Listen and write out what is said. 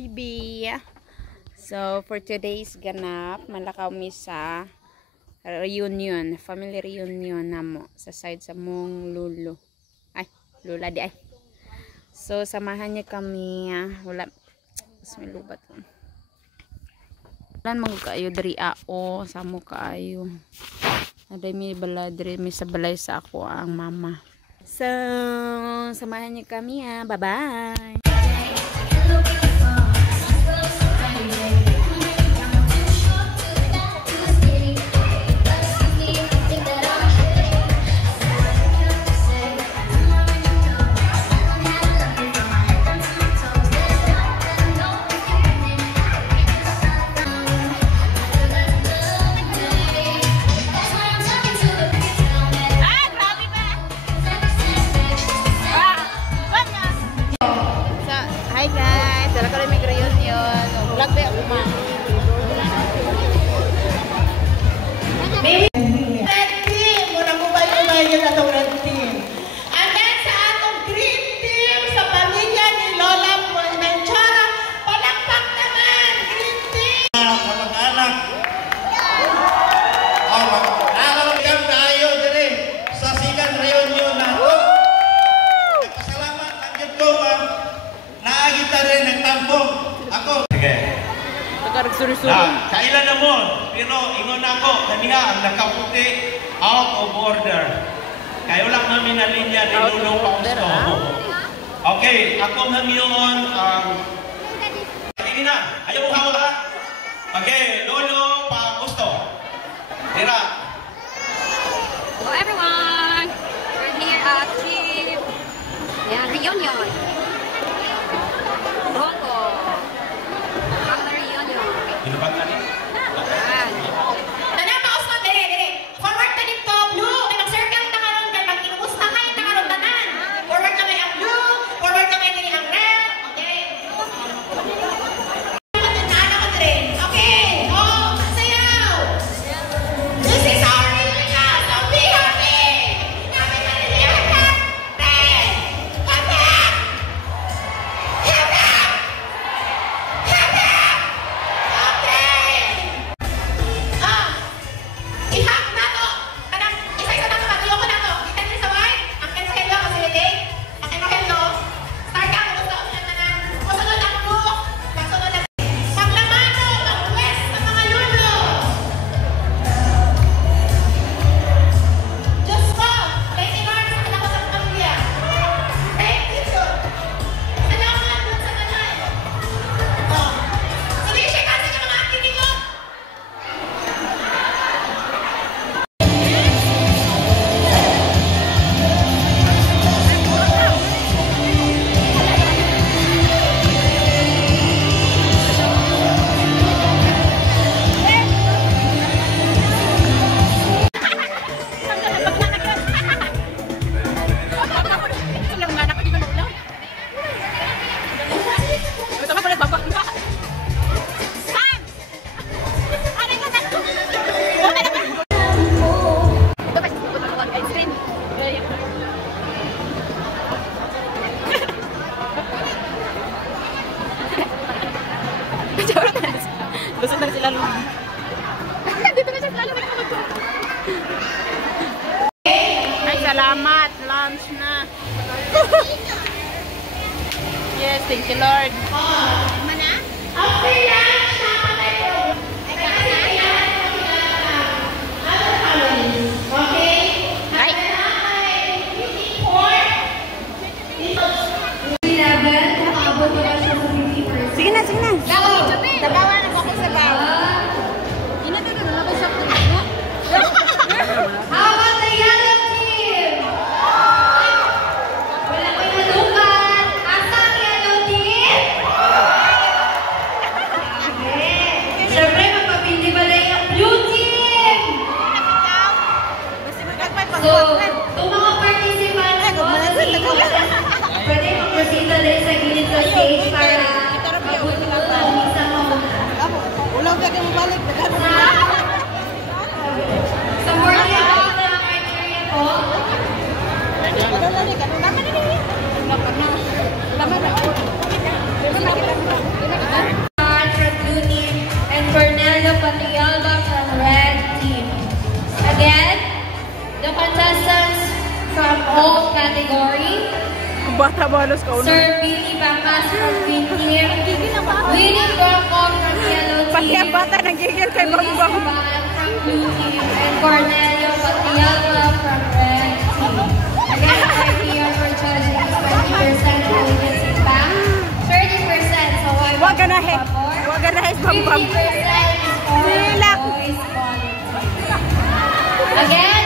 bibi. So for today's ganap, malakaw mi sa reunion, family reunion namo sa side sa mong lulo. Ay, lula di ay. So samahan niya kami, wala mas may lubat. Lan mag kaayo diri ao, samo kaayo. Aday mi bala diri mi sa balay sa ako ang mama. So samahan niyo kami bye-bye. Hi guys, dala ko rin may reunion. Vlog ba ako ma? Red team! Muna mo ba yung mayon atong red team? And then sa atong green team, sa pamilya ni Lola Menchara, palakpak naman, green team! Kamag-anak. Mag-anak tayo diri sa sikan reunion na ito. Nagpasalamat ang Diyos ko naagita rin nagtampong ako. Sige. Kailan na mo, pero ingon ako, kaniya ang nakaputi out of order. Kayo lang namin na linya ni Lulong Pausto. Okay, ako ngayon hindi na, ayaw mo hawak ha? Okay, Lolo Pausto. Tira. Hello everyone! We're here at Trip Reunion. Bongo. Family reunion. Inubat na rin? Ayan. Nanamaos mo, dire. Forward ka dito, blue. Nag-circle na karon kay mag-inuus na kayo na karon tanan. Forward ka may ang blue, forward ka may ang red. Okay? Nana ko dire. Okay. Oh, sayaw. This is our reunion. So be happy. Happy na rin yan. Red. Happy. Happy. Happy. Okay. Ihak na to. Kanang isa-isa na to. Matulog ko na to. Kita niyo sa white. Ang hello kasi hindi. Ang hello. Start ka. Gusto ko na tanan. Masunod ang book. Masunod ang paglamano. Mag-west sa mga lulo. Diyos ko. Thank you Lord. Sa anak ko sa pamilya. Thank you Lord. Salamat Lord sa tanan. Sabi siya kasi ng mga akinig ko. Lusot na sila lumi. Dito na siya lalo nagkamagod. Ay, salamat. Lunch na. Yes, thank you Lord. Mana? After lunch, nakakatayo. Okay? Ay. Sige na, sige na. Tabawa na ako sa bawa. Ina na nalabas sa puno. How about the yellow team? Wala ko nalukan. Asa ang yellow team? halos kauna. Sir Billy Bacas from Green Team. Winnie Broco from Yellow Team. Pati ang bata nagigil kay Bambang. Van from Blue Team. And Cornelio Patiala from Red Team. Again, criteria for judging is 20% allegiance is back. 30%. So why Wag ka na hit Bambang. 50% is for Relax. boys quality. Again,